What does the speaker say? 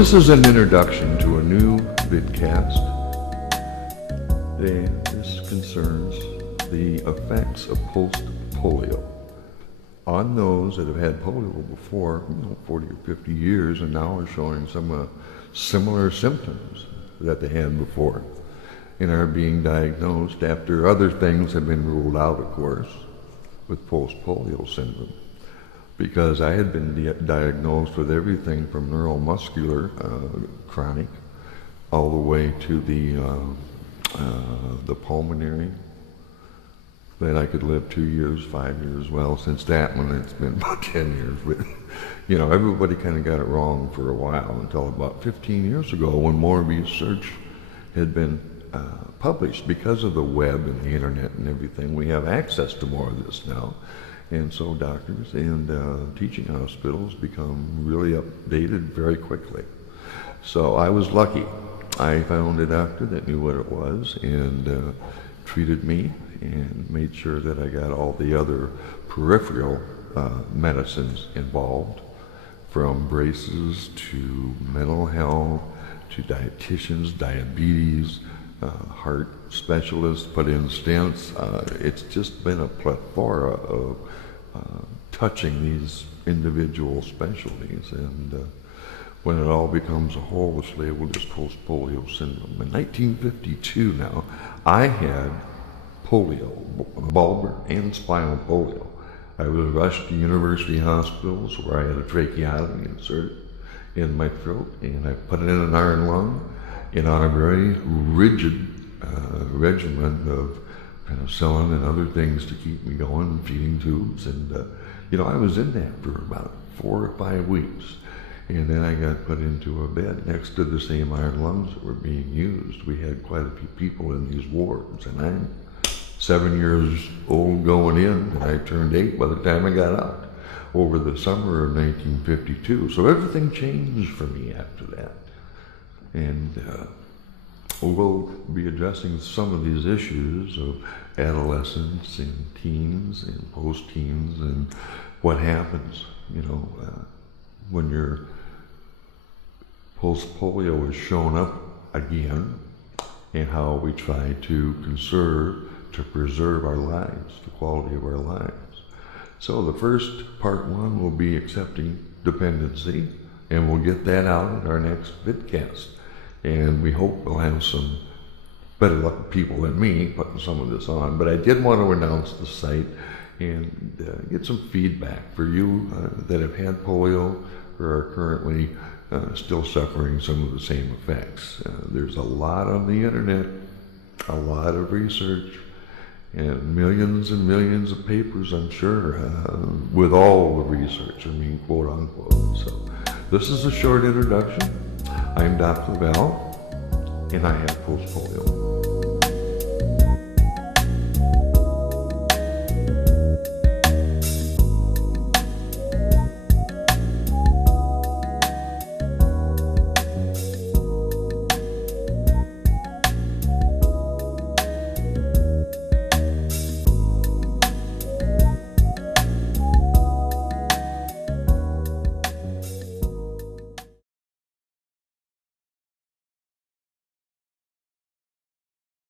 This is an introduction to a new vidcast. This concerns the effects of post polio on those that have had polio before, 40 or 50 years, and now are showing some similar symptoms that they had before and are being diagnosed after other things have been ruled out, of course, with post polio syndrome. Because I had been diagnosed with everything from neuromuscular chronic all the way to the pulmonary, that I could live 2 years, 5 years. Well, since that one, it's been about 10 years. But, everybody kind of got it wrong for a while until about 15 years ago when more research had been published. Because of the web and the internet and everything, we have access to more of this now. And so doctors and teaching hospitals become really updated very quickly. So I was lucky. I found a doctor that knew what it was and treated me and made sure that I got all the other peripheral medicines involved, from braces to mental health to dietitians, diabetes, heart specialists, put in stents. It's just been a plethora of touching these individual specialties, and when it all becomes a whole, it's labeled as post polio syndrome. In 1952 now, I had polio, bulbar and spinal polio. I was rushed to university hospitals where I had a tracheotomy inserted in my throat, and I put it in an iron lung and on a very rigid regimen of penicillin and other things to keep me going, feeding tubes, and I was in that for about 4 or 5 weeks, and then I got put into a bed next to the same iron lungs that were being used. We had quite a few people in these wards, and I'm 7 years old going in, and I turned 8 by the time I got out over the summer of 1952. So everything changed for me after that, and we'll be addressing some of these issues of adolescents and teens and post-teens and what happens, when your post-polio is shown up again, and how we try to preserve our lives, the quality of our lives. So the first part 1 will be accepting dependency, and we'll get that out in our next vidcast. And we hope we'll have some better luck people than me putting some of this on. But I did want to announce the site and get some feedback for you that have had polio or are currently still suffering some of the same effects. There's a lot on the internet, a lot of research, and millions of papers, I'm sure, with all the research, quote unquote. So this is a short introduction. I'm Dr. Val, and I have post polio.